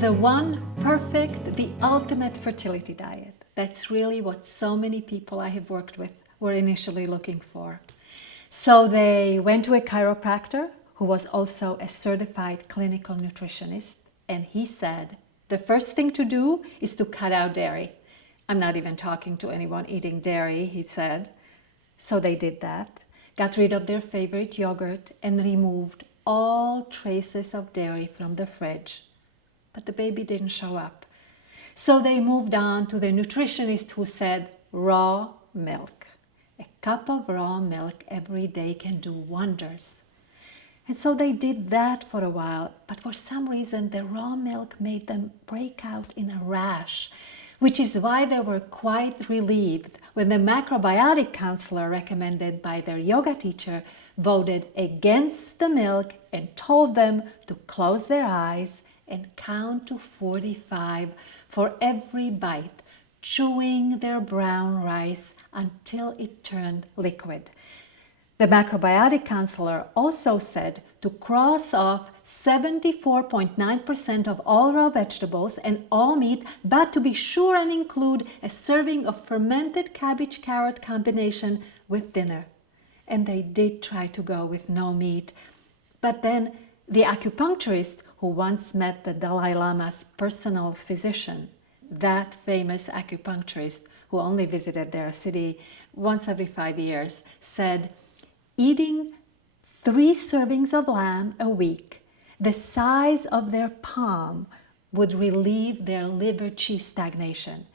The one perfect, the ultimate fertility diet. That's really what so many people I have worked with were initially looking for. So they went to a chiropractor who was also a certified clinical nutritionist, and he said, the first thing to do is to cut out dairy. I'm not even talking to anyone eating dairy, he said. So they did that, got rid of their favorite yogurt, and removed all traces of dairy from the fridge. But the baby didn't show up. So they moved on to the nutritionist who said raw milk. A cup of raw milk every day can do wonders. And so they did that for a while, but for some reason the raw milk made them break out in a rash, which is why they were quite relieved when the macrobiotic counselor recommended by their yoga teacher voted against the milk and told them to close their eyes and count to 45 for every bite, chewing their brown rice until it turned liquid. The macrobiotic counselor also said to cross off 74.9% of all raw vegetables and all meat, but to be sure and include a serving of fermented cabbage-carrot combination with dinner. And they did try to go with no meat. But then the acupuncturist who once met the Dalai Lama's personal physician, that famous acupuncturist who only visited their city once every 5 years, said, eating 3 servings of lamb a week, the size of their palm, would relieve their liver qi stagnation.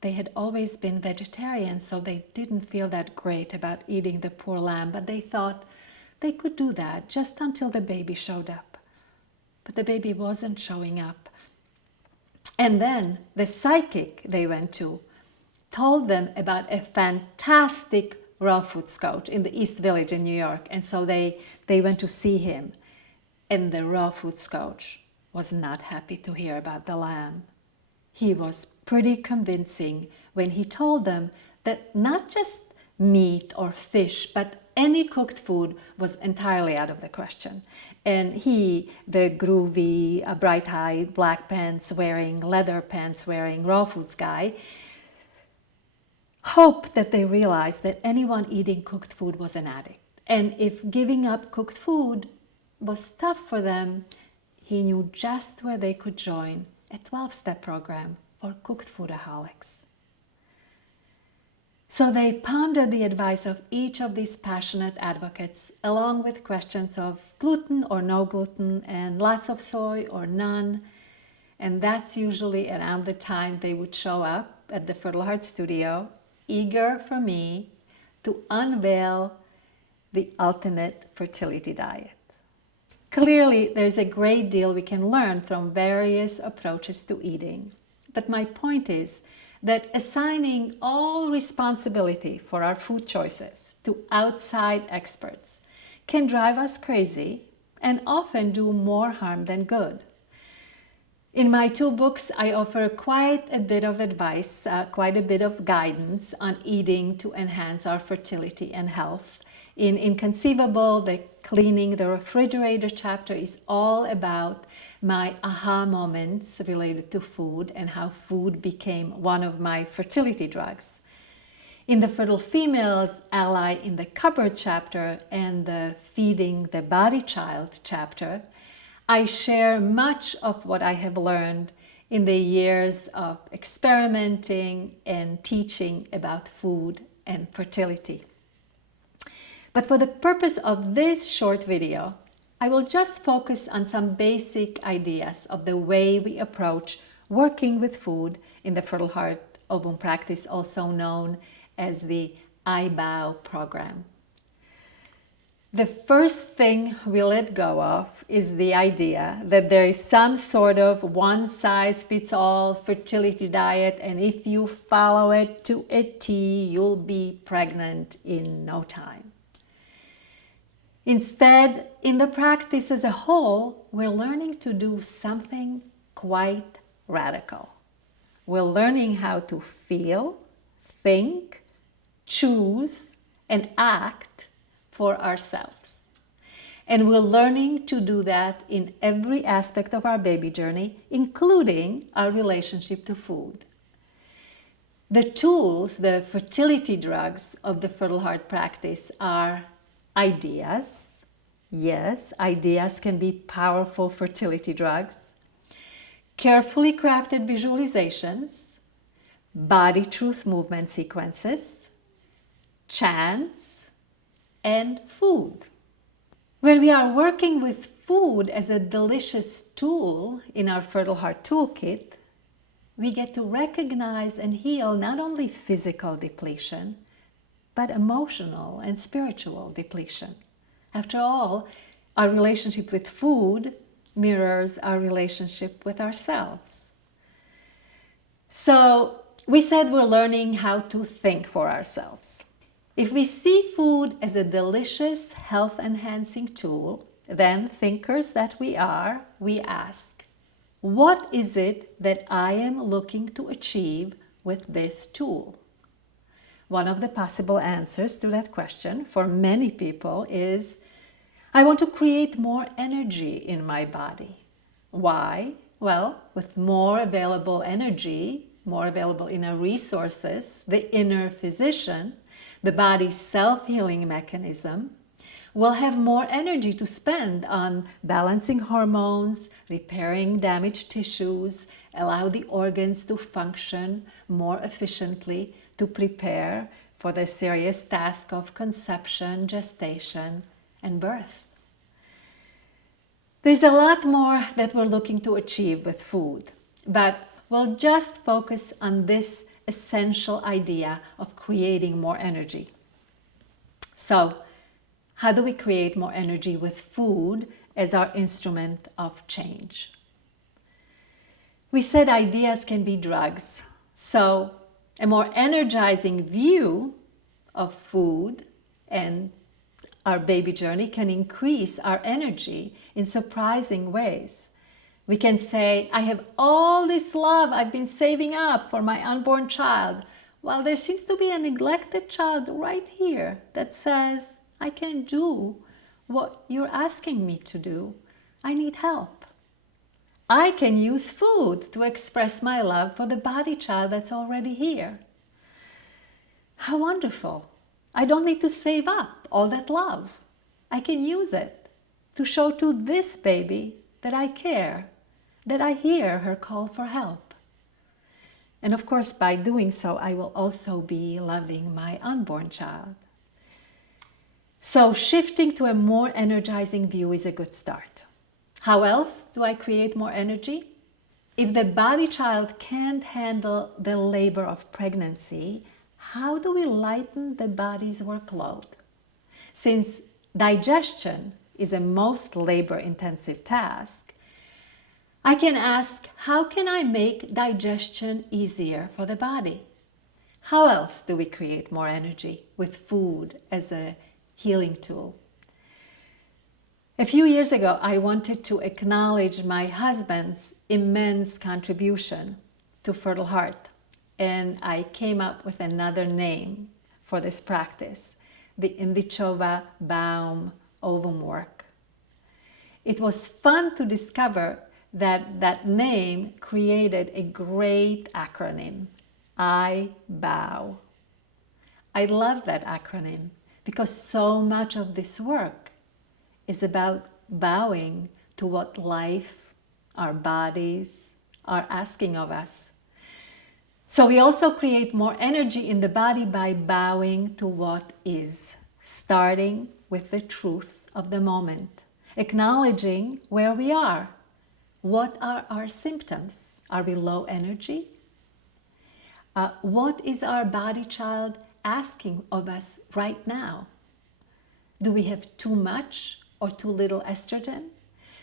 They had always been vegetarian, so they didn't feel that great about eating the poor lamb, but they thought they could do that just until the baby showed up. But the baby wasn't showing up. And then the psychic they went to told them about a fantastic raw foods coach in the East Village in New York. And so they went to see him. And the raw foods coach was not happy to hear about the lamb. He was pretty convincing when he told them that not just meat or fish, but any cooked food was entirely out of the question. And he, the groovy, bright-eyed, black pants wearing, leather pants wearing raw foods guy, hoped that they realized that anyone eating cooked food was an addict. And if giving up cooked food was tough for them, he knew just where they could join a 12-step program for cooked foodaholics. So they pondered the advice of each of these passionate advocates, along with questions of gluten or no gluten and lots of soy or none. And that's usually around the time they would show up at the Fertile Heart Studio, eager for me to unveil the ultimate fertility diet. Clearly, there's a great deal we can learn from various approaches to eating. But my point is that assigning all responsibility for our food choices to outside experts can drive us crazy and often do more harm than good. In my 2 books, I offer quite a bit of advice, quite a bit of guidance on eating to enhance our fertility and health. In Inconceivable, the Cleaning the Refrigerator chapter is all about my aha moments related to food and how food became one of my fertility drugs. In the Fertile Females Ally in the Cupboard chapter and the Feeding the Body Child chapter, I share much of what I have learned in the years of experimenting and teaching about food and fertility. But for the purpose of this short video, I will just focus on some basic ideas of the way we approach working with food in the Fertile Heart Ovum practice, also known as the IBOW program. The first thing we let go of is the idea that there is some sort of one-size-fits-all fertility diet, and if you follow it to a T, you'll be pregnant in no time. Instead, in the practice as a whole, we're learning to do something quite radical. We're learning how to feel, think, choose, and act for ourselves. And we're learning to do that in every aspect of our baby journey, including our relationship to food. The tools, the fertility drugs of the Fertile Heart practice are ideas. Yes, ideas can be powerful fertility drugs. Carefully crafted visualizations, body truth movement sequences, chants, and food. When we are working with food as a delicious tool in our Fertile Heart toolkit, we get to recognize and heal not only physical depletion, but emotional and spiritual depletion. After all, our relationship with food mirrors our relationship with ourselves. So we said we're learning how to think for ourselves. If we see food as a delicious, health-enhancing tool, then thinkers that we are, we ask, what is it that I am looking to achieve with this tool? One of the possible answers to that question for many people is, I want to create more energy in my body. Why? Well, with more available energy, more available inner resources, the inner physician, the body's self-healing mechanism, will have more energy to spend on balancing hormones, repairing damaged tissues, allow the organs to function more efficiently to prepare for the serious task of conception, gestation, and birth. There's a lot more that we're looking to achieve with food, but we'll just focus on this essential idea of creating more energy. So, how do we create more energy with food as our instrument of change? We said ideas can be drugs, so a more energizing view of food and our baby journey can increase our energy in surprising ways. We can say, I have all this love I've been saving up for my unborn child, while there seems to be a neglected child right here that says, I can't do what you're asking me to do. I need help. I can use food to express my love for the body child that's already here. How wonderful. I don't need to save up all that love. I can use it to show to this baby that I care, that I hear her call for help. And of course, by doing so, I will also be loving my unborn child. So shifting to a more energizing view is a good start. How else do I create more energy? If the body child can't handle the labor of pregnancy, how do we lighten the body's workload? Since digestion is a most labor-intensive task, I can ask, how can I make digestion easier for the body? How else do we create more energy with food as a healing tool? A few years ago, I wanted to acknowledge my husband's immense contribution to Fertile Heart, and I came up with another name for this practice, the Indichova Baum ovum work. It was fun to discover that that name created a great acronym, I bow. I love that acronym because so much of this work is about bowing to what life, our bodies, are asking of us. So we also create more energy in the body by bowing to what is, starting with the truth of the moment, acknowledging where we are. What are our symptoms? Are we low energy? What is our body child asking of us right now? Do we have too much or too little estrogen?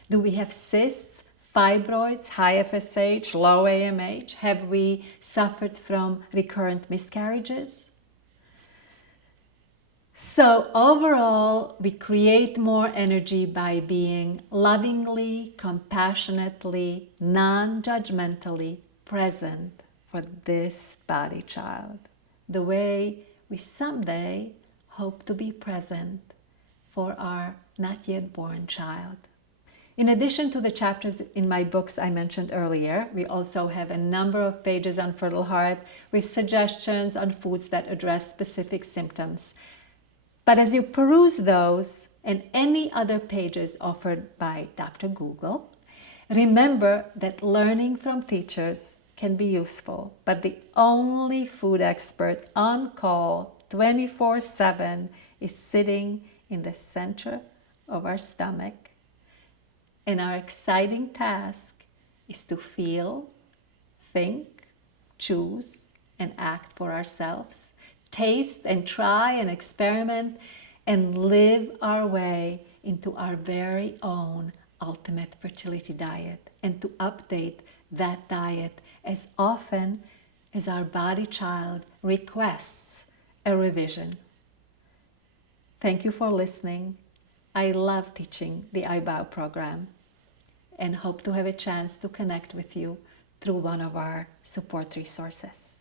Do we have cysts, fibroids, high FSH, low AMH? Have we suffered from recurrent miscarriages? So overall, we create more energy by being lovingly, compassionately, non-judgmentally present for this body child, the way we someday hope to be present for our not yet born child. In addition to the chapters in my books I mentioned earlier, we also have a number of pages on Fertile Heart with suggestions on foods that address specific symptoms. But as you peruse those and any other pages offered by Dr. Google, remember that learning from teachers can be useful, but the only food expert on call 24/7 is sitting in the center of our stomach. And our exciting task is to feel, think, choose, and act for ourselves, taste and try and experiment, and live our way into our very own ultimate fertility diet, and to update that diet as often as our body child requests a revision. Thank you for listening. I love teaching the iBow program and hope to have a chance to connect with you through one of our support resources.